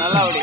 நல்லா அப்படி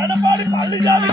எடப்பாடி பழனிசாமி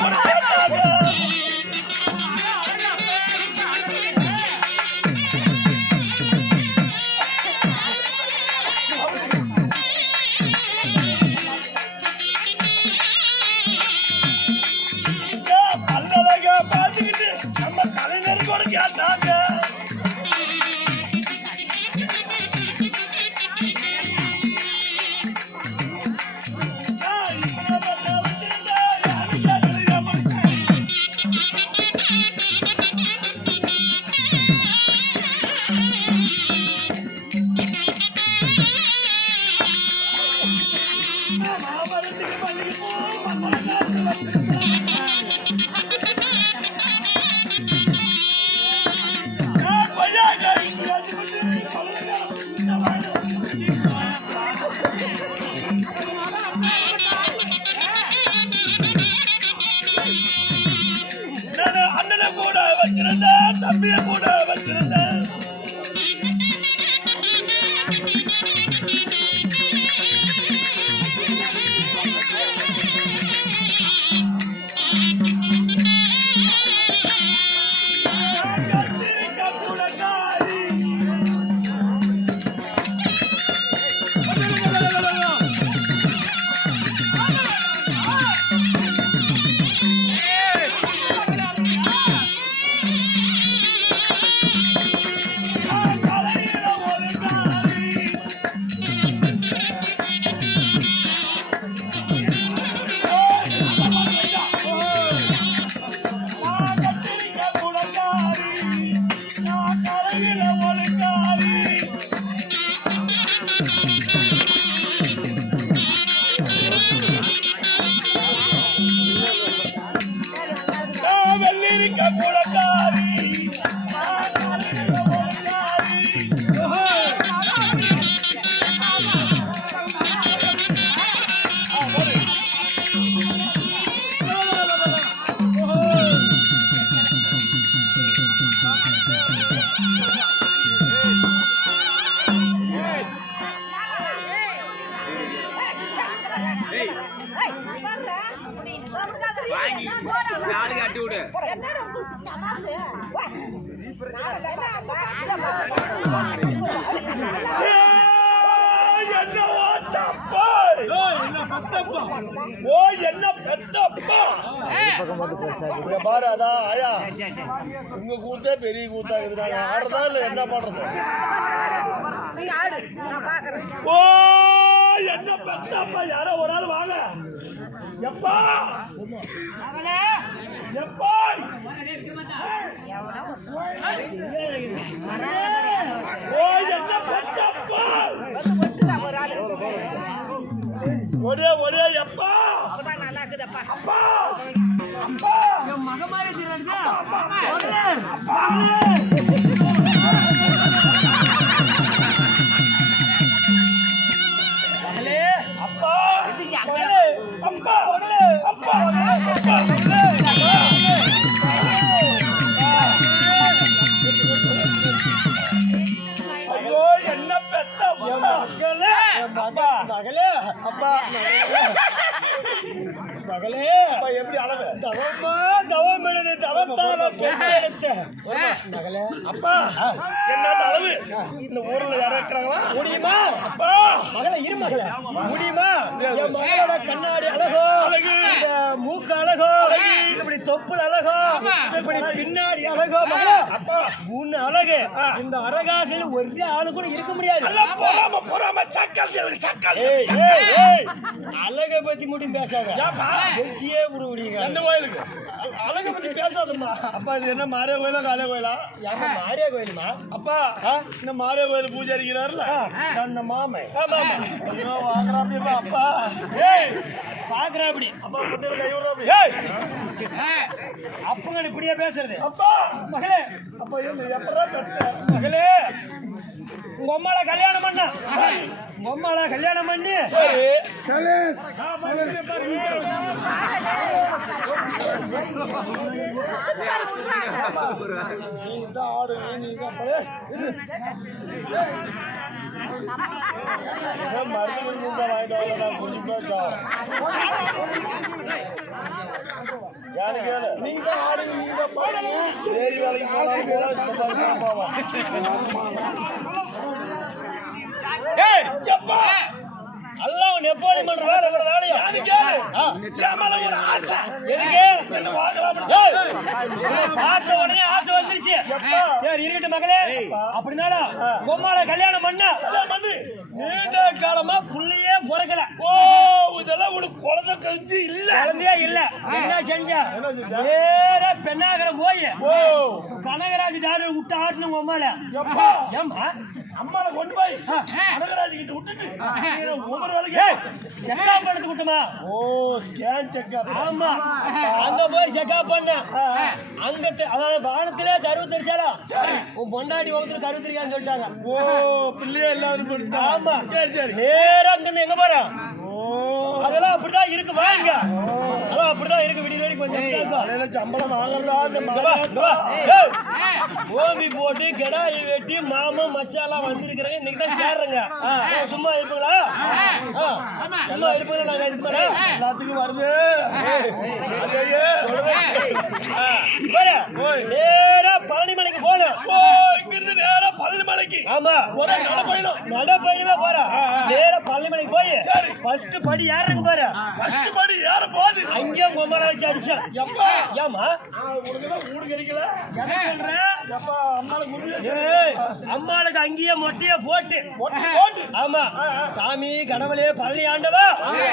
அண்ணனை கூட வச்சிருந்தேன், தம்பிய கூட வச்சிருந்தேன். பாரு அதான் ஆயா உங்க கூத்தே பெரிய கூத்தா இருக்குறாங்க. ஆடுறதா இல்ல என்ன பண்றது? ஓ என்ன பெத்தப்பா, யாரோ ஒரு ஆள் வாங்க. எப்பா எப்பா ஓ என்ன பெத்தப்பா, ஒரே ஒரே எப்பா அப்பா அப்பா என் மக மாதிரி தெரியுது. அப்பா அப்பா அப்பா ஐயோ என்ன பெத்த மகளே மகளே அப்பா மகளே அப்பா எப்படி அளவு தவமா தவம் எழுது தவத்தால பெண்ணெடுத்த மகளே அப்பா என்ன அளவு இந்த ஊர்ல யாரோ இருக்கிறாங்களா? முடியுமா அப்பா மகளே இரு மகளே முடியுமா? என் மகளோட கண்ணாடி அழகோ இந்த மூக்கு அழகோ இப்படி தொப்புள் அழகோ இப்படி பின்னாடி அழகோ மகளே அப்பா மூணு அழகு இந்த அரகாசில் ஒரே ஆளு கூட இருக்க முடியாது. அழகை பத்தி மட்டும் பேசாத, வெட்டியே விடுவீங்க. எந்த கோயிலுக்கு அழகை பத்தி பேசாதம்மா. அப்பா இது என்ன மாரியா கோயிலா காளியா கோயிலா? மாரியா கோயிலுமா? அப்பா இந்த மாரியா கோயில் பூஜை அடிக்கிறாருல அந்த மாமை வாங்குறாப்பா. அப்பா பாக்குறாப்படி அப்பா கை விடுறாப்படி அப்பங்க இப்படியே பேசுறது. அப்பா மகளே அப்பா எப்படா பெத்த மகளே உங்க அம்மால கல்யாணம் பண்ண உங்க அம்மால கல்யாணம் பண்ணி சரி மருந்து வாங்கிட்டு குடிச்சுட்டா நீங்க ஆடுங்க நீங்க பாடுங்க சரி வேலைக்கு போலாம். அல்லாஹ் நெப்போலி பண்ற வேலை வேலையா ஒரு ஆசை எதுக்கு என்ன வாங்கலாம் பார்த்த உடனே ஆசை வந்துருச்சு. சரி இருக்கட்டும் மகளே, அப்படினால பொம்மால கல்யாணம் பண்ண நீண்ட காலமா புள்ளையே பிறக்கல. ஓ இதெல்லாம் ஒரு குழந்தை கஞ்சி இல்ல குழந்தையா இல்ல. என்ன செஞ்ச வேற பெண்ணாகரம் போய் கனகராஜ் டாக்டர் விட்டு ஆட்டணும் பொம்மால. ஏமா அம்மாவை கொண்டு போய் அனகராஜ் கிட்ட விட்டுட்டு ஒவ்வொரு வேலைக்கு செக்அப் எடுத்து விட்டுமா. ஓ ஸ்கேன் செக்அப். ஆமா அங்க போய் செக்அப் பண்ண. அங்க அதாவது வானத்திலே கருவு தெரிச்சாலா உன் பொண்டாட்டி ஒருத்தர் கருவு தெரியாதுன்னு சொல்லிட்டாங்க. ஓ பிள்ளையே எல்லாரும் போயிட்டு. ஆமா சரி சரி. நேரா அங்கிருந்து எங்க போற? அதெல்லாம் அப்படிதான் இருக்கு. வாங்க அதான் அப்படிதான் இருக்கு. விடிய வரைக்கும் கொஞ்சம் சம்பளம் வாங்கறதா ஓமி போட்டு கெடாயை வெட்டி மாமன் மச்சாலாம் வந்திருக்கிறேன். இன்னைக்கு தான் சேர்றேங்க. சும்மா இருப்பீங்களா? சும்மா இருப்பீங்களா? நாங்க இருப்போம் எல்லாத்துக்கும் வருது. நேரா பழனிமலைக்கு போனோம். இங்கிருந்து நேரா பழனிமலைக்கு. ஆமா ஒரு நடப்பயணமே போற. நேரா பழனிமலைக்கு போய் ஃபர்ஸ்ட் படி ஏறங்க பாரு. ஃபர்ஸ்ட் படி ஏற போகுது. அங்கேயே பொம்மலை வச்சு அடிச்சேன். எப்பா ஏமா உனக்கு தான் ஊடு கிடைக்கல? என்ன சொல்ற? எப்பா அம்மாளுக்கு அங்கேயே மொட்டைய போட்டு. ஆமா சாமி கடவுளே பழனி ஆண்டவா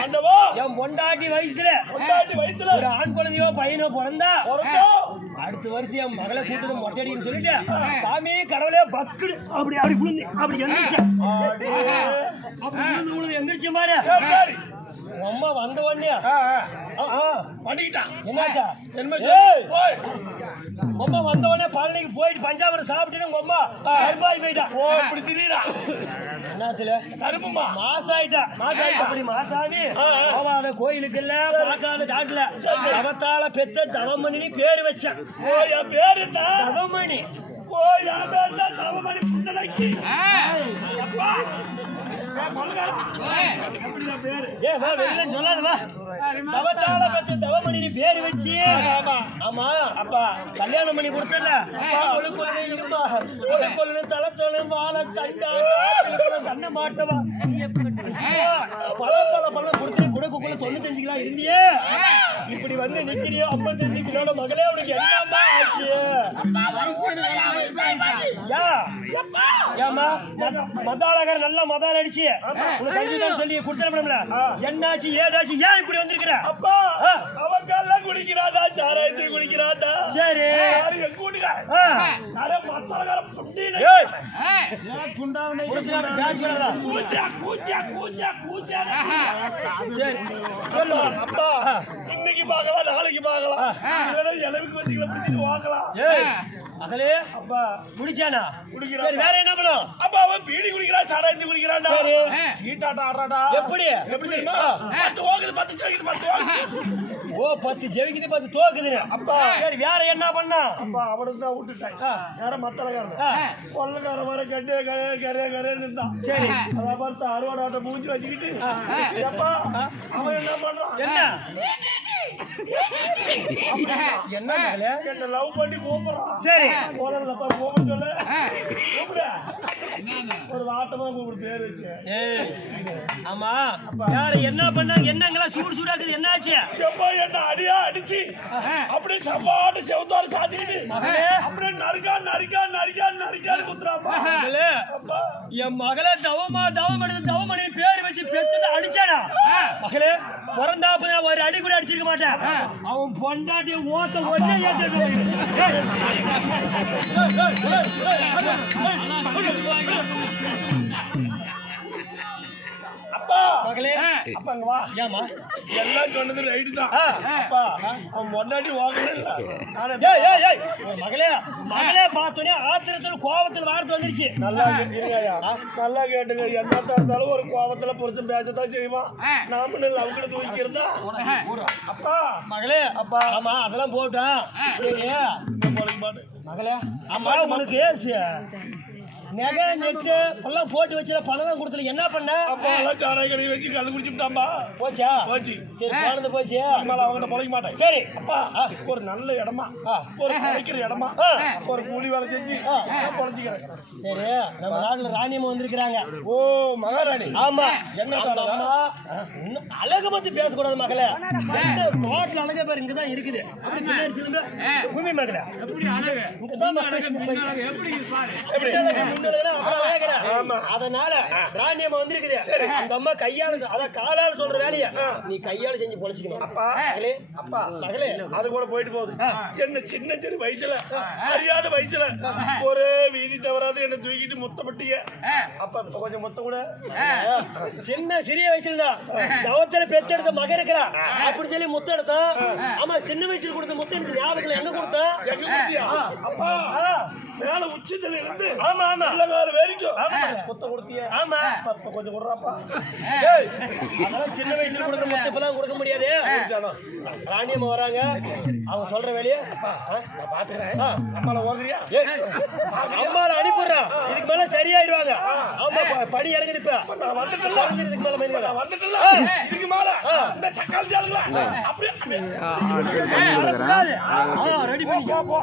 ஆண்டவா என் பொண்டாட்டி வயித்துல ஒரு ஆண் குழந்தையோ பையனோ பிறந்தா அடுத்த வருஷம் என் மகளை கூட்டு மொட்டையடின்னு சொல்லிட்டு சாமி கடவுளே பக்கு அப்படி அப்படி குளிந்து அப்படி எந்திரிச்சேன். அப்படி எந்திரிச்ச மாதிரி அம்மா வந்த உடனே பண்ணிக்கிட்டான். என்னாச்சா அம்மா வந்த உடனே பழனிக்கு போயிட்டு பஞ்சாபுரம் சாப்பிட்டு உங்க அம்மா கருப்பாய் போயிட்டா. ஓ இப்படி திடீரா என்னத்துல கருப்புமா மாசம் ஆயிட்டா. அப்படி மாசாமி போவாத கோயிலுக்கு இல்ல பார்க்காத டாக்டர்ல அவத்தால பெத்த தவமணி பேரு வச்சேன். ஓ என் பேரு என்ன? தவமணி. ஓ என் பேர் தான் தவமணி புன்னடைக்கு. அப்பா பேரு வச்சு ஆமா அப்பா கல்யாணம் பண்ணி கொடுத்தல தளத்தலும் வாழ தண்டா கண்ண மாட்டவா பல பல பழம் கொடுத்து குடக்குள்ள 95 கிலோ இருந்தியே. இப்படி வந்து நிக்கிறியோ 55 கிலோட மகளே உனக்கு என்னமா ஆச்சு? ஏமா மதாளகர் நல்லா மதாள் அடிச்சு உனக்கு கைதுதான் சொல்லி கொடுத்துறோம்ல. என்னாச்சு ஏதாச்சு ஏன் இப்படி வந்திருக்கிற? அப்பா அவன் கல்ல குடிக்கிறாடா சாராயத்தை குடிக்கிறாடா. சரி யாரு கூடுங்க அரே மத்தாளகர புண்டினே ஏய் குண்டாவனே குடிச்சானே பேட்ச் வரடா கூஜா கூஜா கூஜா கூஜா. சரி சொல்லு அப்பா இன்னைக்கு பார்க்கலாம் நாளைக்கு பார்க்கலாம் இல்லனா எலவுக்கு வந்தீங்களா பிடிச்சிட்டு வாங்கலாம். ஏய் அகலே அப்பா குடிச்சானா குடிக்கிறான். சரி வேற என்ன பண்ணோம்? அப்பா அவன் பீடி குடிக்கிறான் சாராயத்தை குடிக்கிறான்டா. சரி சீட்டாட்ட ஆடுறாடா. எப்படி எப்படி தெரியுமா? 10 ஓகுது 10 ஜெயிக்குது 10 ஓகுது. ஓ 10 ஜெயிக்குது 10 தோக்குது. அப்பா சரி வேற என்ன பண்ணா? அப்பா அவனுக்கு தான் விட்டுட்டான். யார மத்தலகாரன் கொள்ளக்கார வர கட்டே கரே கரே நின்றான். சரி அத பார்த்து அறுவாடாட்ட மூஞ்சி வச்சிக்கிட்டு அப்பா அவன் என்ன பண்றான்? என்ன என்ன மகளே என்ன லவ் பண்ணி கூப்பிடுறான். சரி போறல பா கூப்பிடு சொல்ல கூப்பிடு ஒரு வாட்டமா கூப்பிடு பேர் வச்சு. ஏய் ஆமா யார என்ன பண்ணா என்னங்களா சூடு சூடாக்குது என்னாச்சு? எப்பா என்ன அடியா அடிச்சி அப்படியே சப்பாட்டு செவுத்தார சாத்திக்கிட்டு அப்படியே நறுக்கா நறுக்கா நறுக்கா நறுக்கா குத்துறாப்பா. மகளே அப்பா என் மகளே தவமா தவம் எடுத்து தவம் பண்ணி பேர் வச்சு பெத்துட்டு அடிச்சானா? மகளே பிறந்தாப்ப ஒரு அடி கூட அடிச்சிருக்க மாட்டேன். அவன் பொண்டாட்டி ஓட்ட ஒரே ஏத்திட்டு அப்பா மகளே அப்பா அங்க வா. ஏமா எல்லாம் சொன்னது ரைட் தான். அப்பா அவன் பொண்டாட்டி வாங்கவே இல்ல. ஏய் ஏய் ஏய் மகளே மகளே பார்த்தோனே ஆத்திரத்துல கோவத்துல வார்த்தை வந்துருச்சு. நல்லா கேட்டீங்கயா நல்லா கேட்டுங்க. என்னத்தா இருந்தாலும் ஒரு கோவத்துல புரிஞ்சு பேசத்தான் செய்வான். நாம லவ்கிட்ட தூக்கிறதா அப்பா மகளே அப்பா ஆமா அதெல்லாம் போட்டான். சரி மகளே அம்மா உனக்கு நகை நெட்டு எல்லாம் போட்டு வச்சு பணம் கொடுத்துல என்ன பண்ண? அப்பா எல்லாம் சாராய கடையை வச்சு கல் குடிச்சுட்டாம்பா. போச்சா? போச்சு. சரி குழந்தை போச்சு. அவங்கள்ட்ட பொழைக்க மாட்டேன். சரி அப்பா ஒரு நல்ல இடமா ஒரு பொழைக்கிற இடமா ஒரு கூலி வேலை செஞ்சு பொழைச்சிக்கிறேன். சரி நம்ம நாட்டுல ராணியம்மா வந்திருக்கிறாங்க. ஓ மகாராணி. ஆமா என்ன அம்மா அழகு பத்தி பேசக்கூடாது மகளே. நாட்டுல அழகே பேர் இங்கதான் இருக்குது. பூமி மகளே இங்கதான் அதனால ராணியம்மா வந்திருக்குது. அந்த அம்மா கையால அத காலால சொல்ற வேலைய நீ கையால செஞ்சு பொழைச்சிக்கணும். அப்பா அப்பா மகளே அது கூட போயிட்டு போகுது. என்ன சின்ன சின்ன வயசுல அறியாத வயசுல ஒரே வீதி தவறாது என்ன என்ன தூக்கிட்டு முத்தப்பட்டிய அப்ப இப்ப கொஞ்சம் முத்தம் கூட சின்ன சிறிய வயசுல தவத்துல பெத்தெடுத்த மகன் இருக்கிறா அப்படி சொல்லி முத்தம் எடுத்தான். ஆமா சின்ன வயசுல கொடுத்த முத்தம் எனக்கு ஞாபகம் என்ன கொடுத்தா எங்க கொடுத்தியா அப்பா மேல உச்சத்துல இருந்து ஆமா ஆமா உள்ளகார வரைக்கும் முத்தம் கொடுத்தியா ஆமா அப்ப கொஞ்சம் கொடுறாப்பா அதெல்லாம் சின்ன வயசுல கொடுத்த முத்தம் இப்பெல்லாம் கொடுக்க முடியாது. ராணியம்மா வராங்க அவங்க சொல்ற வேலையை நான் பாத்துக்கிறேன் நம்மள ஓதுறியா அம்மால அனுப்பிடுறான். இதுக்கு மேல சரியாயிருவாங்க. ஆமா படி இறங்குது இப்ப நான் வந்துட்டல இதுக்கு மேல மயிலுங்க நான் வந்துட்டல இதுக்கு மேல இந்த சக்கால் ஜாலுங்களா அப்படியே ரெடி பண்ணி போ